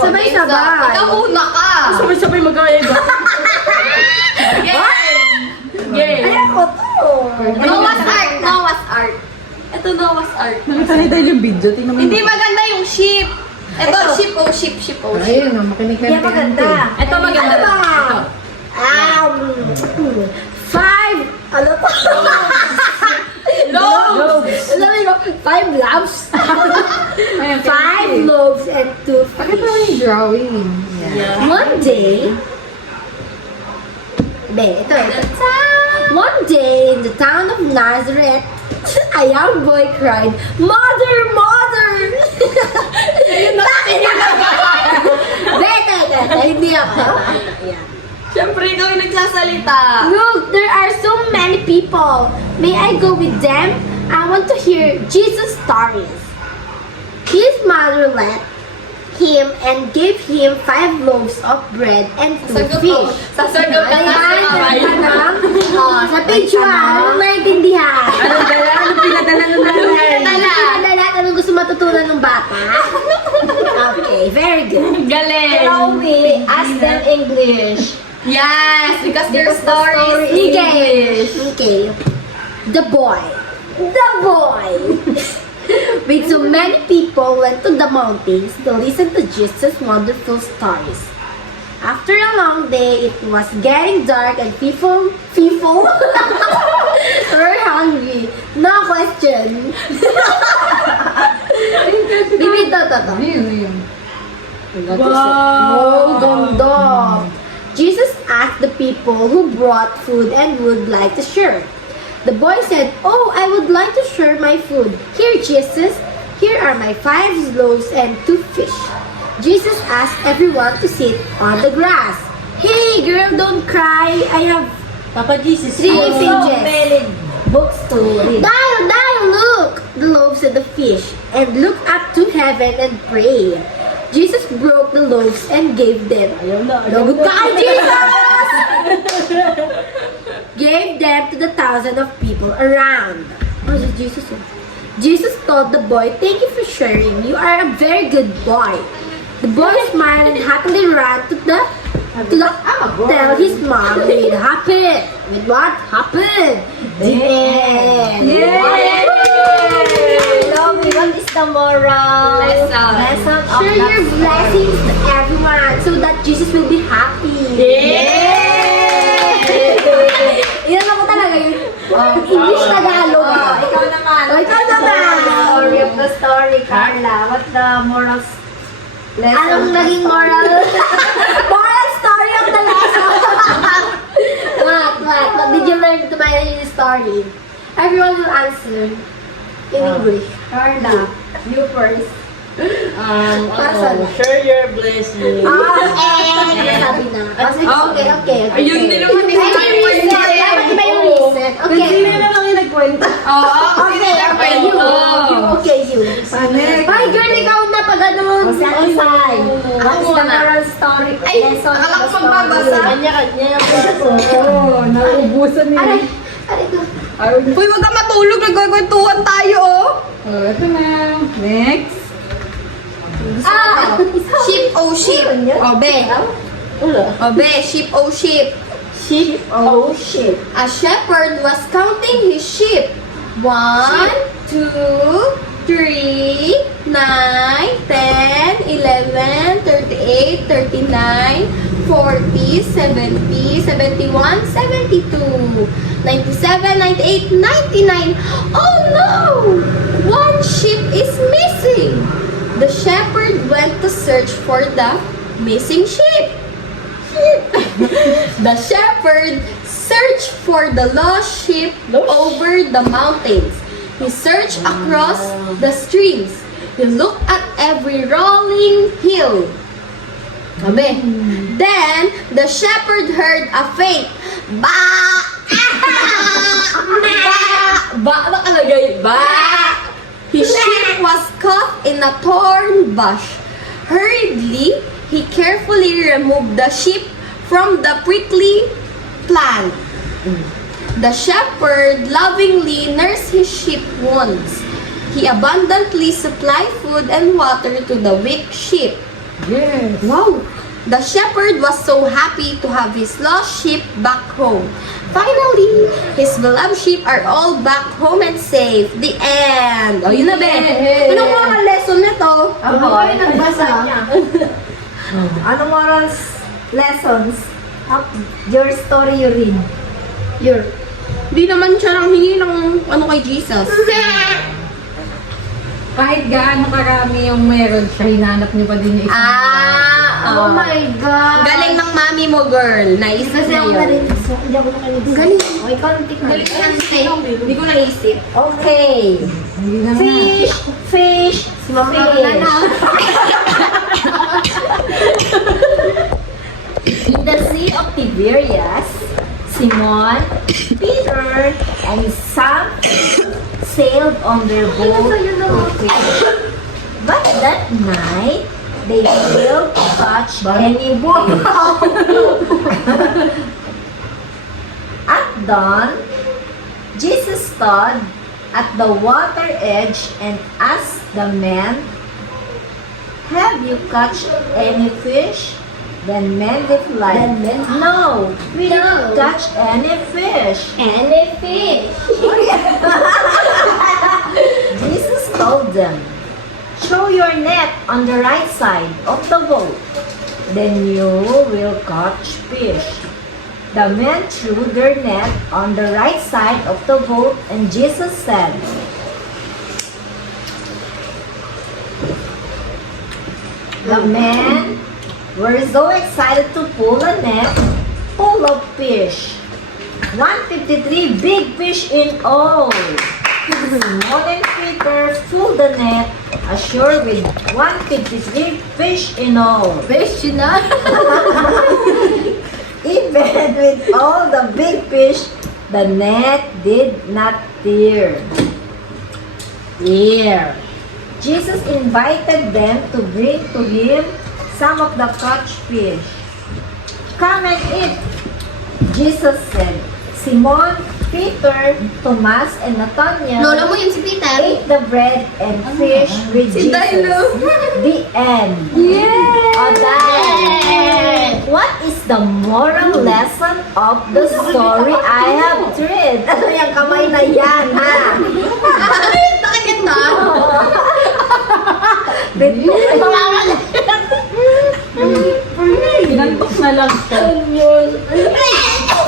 Sabay-sabay. Ikaw una ka. Sabay-sabay mag-aayag. Game. Ayoko to. Noah's Ark. Noah's Ark. Ito Noah's Ark. Nakita niyo tayo yung video. Tingnan mo. Hindi maganda yung ship. Ito, ship o ship, ship o ship. Ayun, makinig ka. Hindi maganda. Ito maganda. Ano ba? Five. Ano pa? Loaves. Sabi ko, 5 lamps. 5 loaves and 2 Pakita mo fish. yung drawing. One day, ito. One day in the town of Nazareth, a young boy cried, "Mother, mother!" Bakit hindi ako. Siyempre, ikaw yung nagsasalita. Look, there are so many people. May I go with them? I want to hear Jesus' stories. His mother let him and gave him 5 loaves of bread and 2 fish. Sasagot ka na Ayan, sa kamay. sa page 1, anong naintindihan? Anong dala? Anong pinadala ng Dala, anong gusto matutunan ng bata? Okay, very good. Galing. we ask them English. Yes, because their story is English. Okay. The boy. With so many people went to the mountains to listen to Jesus' wonderful stories. After a long day, it was getting dark and people were hungry. No question. Bibi to. Wow, ganda. Jesus asked the people who brought food and would like to share. The boy said, "Oh, I would like to share my food. Here, Jesus. Here are my 5 loaves and 2 fish." Jesus asked everyone to sit on the grass. "Hey, girl, don't cry. I have Papa Jesus. 3 pages. Books to read. Dial, look! The loaves and the fish, and look up to heaven and pray." Jesus broke the loaves and gave them. Lagot ka kay Jesus! Gave them to the thousands of people around. Oh, si Jesus. Jesus told the boy, "Thank you for sharing. You are a very good boy." The boy smiled and happily ran to tell his mom what happened. With what happened? The end. Yay! Love me. What is the moral Lesson. of Share your blessings to everyone so that Jesus will be happy. Yan ako talaga yun. English Tagalog. Ikaw naman. Ikaw naman. Story of the story, Carla. What's the moral lesson? Anong naging moral? Moral story of the lesson. What did you learn to my story? Everyone will answer in English. Carla, you first. Share your blessing. Sabi na. Okay. Ayun din naman yung reason. Dapat iba yung reason. Okay. Sino na lang yung nagkwento? Oo, Okay, you. Hi, girl, ikaw na pa ganun. Ako What's the moral story? Ay, akala ko magbabasa. Kanya-kanya yung braso. Oo, nauubusan nila. Aray, ito. Uy, wag ka matulog. Nagkakwentuhan tayo, oh. Ito na. Next. Ship o ship. Obe. Obe, ship o ship. Sheep. Oh, sheep. A shepherd was counting his sheep. 1, 2, 3, 9, 10, 11, 38, 39, 40, 70, 71, 72, 97, 98, 99. Oh no! One sheep is missing. The shepherd went to search for the missing sheep. The shepherd searched for the lost sheep over the mountains. He searched across the streams. He looked at every rolling hill. Abe. Then the shepherd heard a faint ba. Ba nakalagay ba. His sheep was caught in a thorn bush. Hurriedly, he carefully removed the sheep from the prickly plant. The shepherd lovingly nursed his sheep wounds. He abundantly supplied food and water to the weak sheep. Yes. Wow! The shepherd was so happy to have his lost sheep back home. Finally, his beloved sheep are all back home and safe. The end! O, yun na, be. Yay! Anong moral lesson nito? Ako ay nagbasa. Anong morals, lessons of your story you read? Your. Hindi naman siya nang hingi ng ano kay Jesus. Kahit gaano karami yung meron siya, hinanap niyo pa din yung isang Oh my God. Galing ng mami mo, girl. Naisip Kasi na ako na rin. yun. So, hindi ako nakalimutan. Galing. Okay, konti na. Hindi ko naisip. Okay. Hindi na nga. Fish. Si Mama na na. In the Sea of Tiberias, Simon, Peter, and some sailed on their boat to fish. But that night, they failed to catch any boat. At dawn, Jesus stood at the water edge and asked the men, "Have you caught any fish?" Then men replied, "No, we didn't catch any fish." Any fish. Jesus told them, "Throw your net on the right side of the boat, then you will catch fish." The men threw their net on the right side of the boat, and Jesus said, the men were so excited to pull a net full of fish. 153 big fish in all. Simon and Peter pulled the net ashore with 153 fish in all. Fish na. Even with all the big fish, the net did not tear. Jesus invited them to bring to him some of the caught fish. "Come and eat," Jesus said. Simon, Peter, Thomas, and Nathaniel Lola mo yun si Peter. ate the bread and fish with Si Jesus. Dino. The end. Yay! O, dahil, what is the moral lesson of the story I have read? Ano yung kamay na yan, ha? Bakit na? Pinantok na lang siya.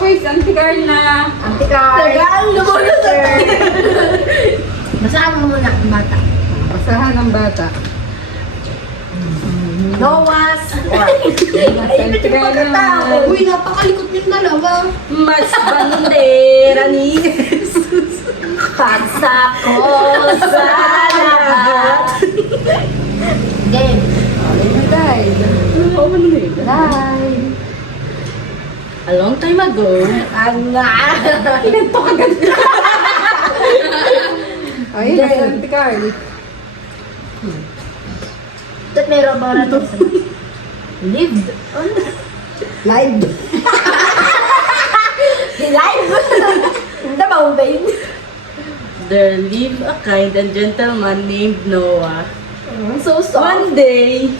Quiz, anti-car na. Antikar. Tagal, lumunod. Basahan mo muna ang bata. Basahan ng bata. Noah's Ark. Anti-car na. Uy, napakalikot niyong dalawa. Mas bandera ni Jesus. Pagsako sa lahat. Game. Bye. A long time ago. Pinantok agad. Ayun na yung anti-car. At meron ba na ito? Lived. Live. Live. The mountain. There lived a kind and gentleman named Noah. So soft. One day,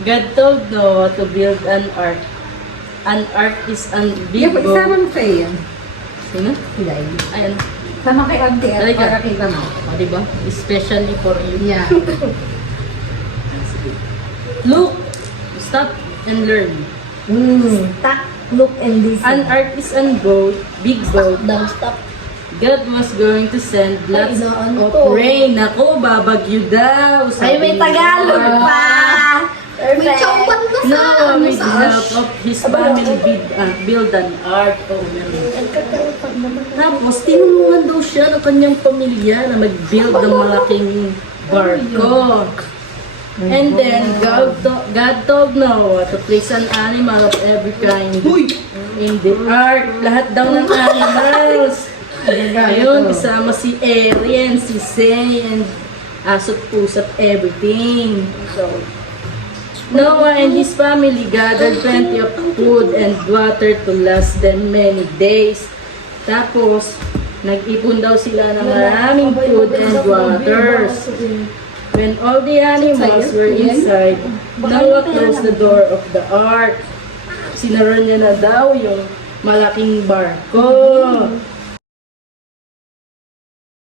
God told Noah to build an ark. An ark is a big Yung isama boat. mo sa iyan. Sino? Hilay. Ayan. Sama kay auntie at Halika. para kita mo. O, diba? Especially for you. Yeah. Look! Stop and learn. Tak, look and listen. An ark is a boat, big boat. Don't stop. God was going to send lots Ay, of to? rain. Ako, babagyo daw. Ay, may Tagalog pa. May chowpan na sa Noah, with the sa help of his family, build an ark. Oh, meron. Tapos, tinulungan daw siya ng kanyang pamilya na mag-build ng malaking barko. And then, God told Noah to place an animal of every kind in the ark. Lahat daw ng animals. Ayun, kasama si Arian, si Say, and aso't pusat everything. So, Noah and his family gathered plenty of food and water to last them many days. Tapos, Nag-ipon daw sila ng maraming food and waters. When all the animals were inside, Noah closed the door of the ark. Sinara niya na daw yung malaking barko.